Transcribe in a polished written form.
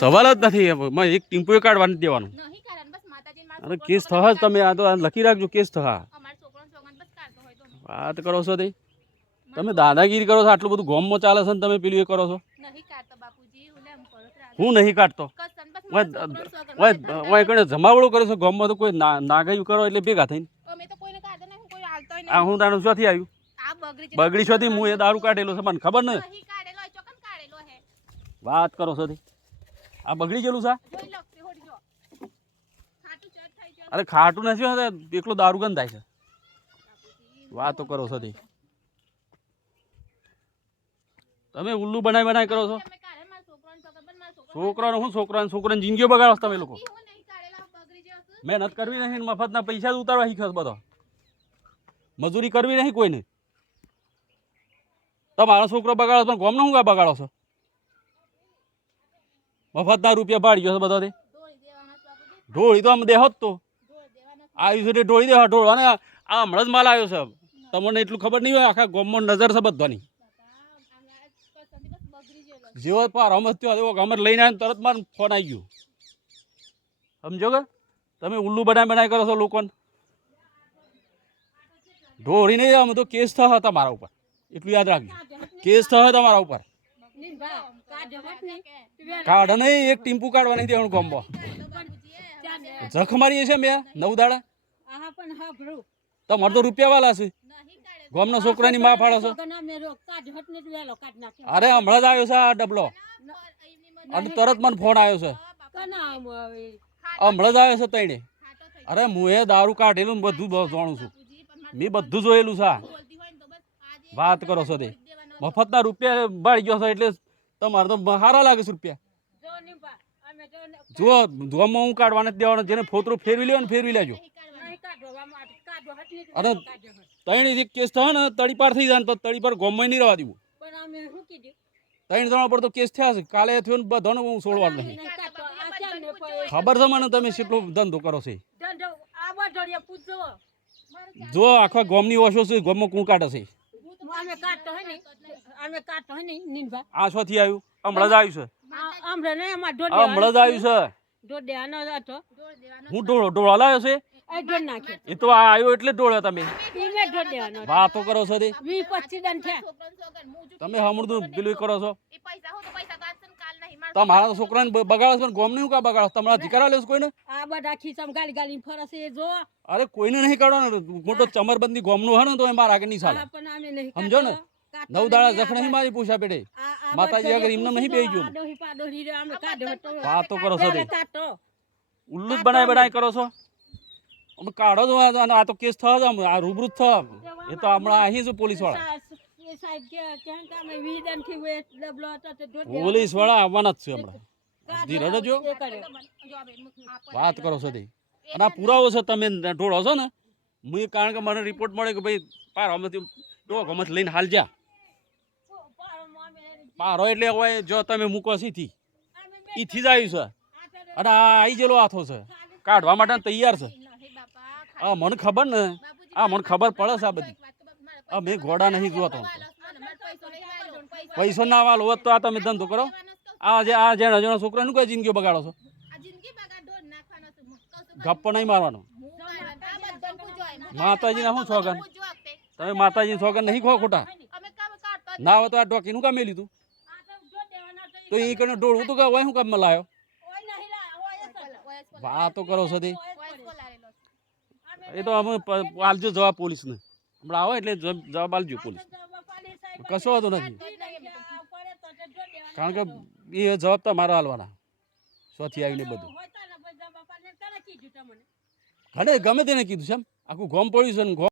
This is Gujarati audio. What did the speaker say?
સવાલ જ નથી એક ટીમ્પો કાઢવા નથી દેવાનું અરે કેસ થવા જ તમે આ તો લખી રાખજો કેસ થવા વાત કરો છો તે તમે દાદાગીરી કરો છો આટલું બધું ગોમમાં ચાલે છે ને તમે પેલું એ કરો છો હું નહીં કાઢતો કઈ જમાવડો કરે છે ગોમમાં તો કોઈ નાગાયું કરો એટલે ભેગા થઈને આ હું તારું શોથી આવ્યું બગડી શોથી હું એ દારૂ કાઢેલો છે મને ખબર ને વાત કરો છો આ બગડી ગયેલું છે અરે ખાટું નથી એકલો દારૂ ગંધ થાય છે વાતો કરો છો તમે ઉલ્લુ બનાવી કરો છો છોકરાને હું છોકરાની જિંદગીઓ બગાડો તમે લોકો મહેનત કરવી નહીં મફતના પૈસા જ ઉતારવા શીખ્યો બધો મજૂરી કરવી નહીં કોઈને તમારો છોકરો બગાડો પણ ગોમને શું બગાડો છો મફતના રૂપિયા પાડી ગયો છે બધો ઢોળી તો આમ દેહો જ તો આવ્યું છે ઢોળી દેવા ઢોળવાને આ હમણાં જ માલ આવ્યો છે તમને એટલું ખબર નહીં હોય આખા ગોમમાં નજર છે બધાની જેવો રમત થયો એવો ગમત લઈને આવ્યો તરત મારે ફોન આવી ગયો સમજો કે તમે ઉલ્લુ બનાવી કરો છો લોકોને ઢોળી નહીં અમે તો કેસ થયો તમારા ઉપર એટલું યાદ રાખજો કેસ થયો તમારા ઉપર કાઢ નહીં એક ટીમ્પુ કાઢવા નહીં દેવાનું ગોમમાં જખ મારીએ છે મેં 9 દાડા તમારે તો રૂપિયા વાળા છે ગોમના છોકરાની માં ફાળો છો અરે હમણાં જ આવ્યો છે આ ડબલો અને તરત મને ફોન આવ્યો છે હમણાં જ આવ્યો છે તઈને અરે હું એ દારૂ કાઢેલું ને બધું જાણું છું મેં બધું જોયેલું છે વાત કરો છો તે મફતના રૂપિયા બાળી ગયો છે એટલે તમારે તો સારા લાગે છે રૂપિયા જુઓ ગોમમાં હું કાઢવા નથી દેવાનો જેને ફોતરું ફેરવી લેવો ને ફેરવી લેજો અરે ત્રણ કેસ થયો ને તળીપાર થઈ જાય તો તળીપાર ગોમમાં નહીં રહેવા દેવું 3 જણા પર તો કેસ થયા છે કાલે થયો ને બધાને હું છોડવાનું નહીં ખબર છે મને તમે કેટલો ધંધો કરો છો જો આખા ગોમની ઓછો છે ગોમમાં કોણ કાઢે છે આ શોથી આવ્યું હમણાં જ આવ્યું છે હમણાં જ આવ્યું છે હું ઢોળા લાવ્યો છે એ તો આવ્યો એટલે ઢોળ્યો તમે વાતો કરો છો તમે હમણાં પેલું કરો છો તમારા છોકરાને બગાડો છો ગોમ નહીં કા બગાડો તમારા અધિકાર લેવો કોઈને અરે કોઈને નહીં કાઢવાનો મોટો ચમરબંધી ગોમનું હે ને તો મારા આગળ નહીં ચાલે સમજો ને 9 દાડા જખ નહીં મારી પૂછા પેટે માતાજી આગળ એમને નહીં બેહી ગયું વાતો કરો છો ઉલ્લુ જ બનાવી કરો છો અમે કાઢો છો આ તો કેસ થયો આ રૂબરૂ જ થયો એ તો હમણાં અહીં છું પોલીસ વાળા આવવાના જ છે હમણાં ધીરજ જો વાત કરો છો અને આ પુરાવો છે તમે ઢોળો છો ને હું કારણ કે મને રિપોર્ટ મળે કે ભાઈ પારો ગમત લઈને હાલ જા પારો એટલે હોય જો તમે મૂકો સીથી ઈથી જ આવ્યું છે અને આ આવી ગયેલો હાથો છે કાઢવા માટે તૈયાર છે આ મને ખબર ને આ મને ખબર પડે છે આ બધી મેં ઘોડા નહીં જોતો પૈસો ના વાલો હોત તો આ તમે ધંધો કરો આ જેના છોકરાનું કઈ જિંદગી બગાડો છો ગપ્પો નહીં મારવાનો માતાજીના શું છોગન તમે માતાજી છોગન નહીં ખો ખોટા ના હોય તો આ ડોકીનું કામ મેલ્યું તું તો એ કને ડોળવું તું કે હોય શું કામ લાયો વાતો કરો છો તે એ તો અમે આલજો જવાબ પોલીસને હમણાં આવે એટલે જવાબ આલજો પોલીસ કશો વાંધો નથી કારણ કે એ જવાબ તો મારા હાલવાના શોથી આવીને બધું ગમે તેને કીધું છે એમ આખું ગોમ પડ્યું છે ને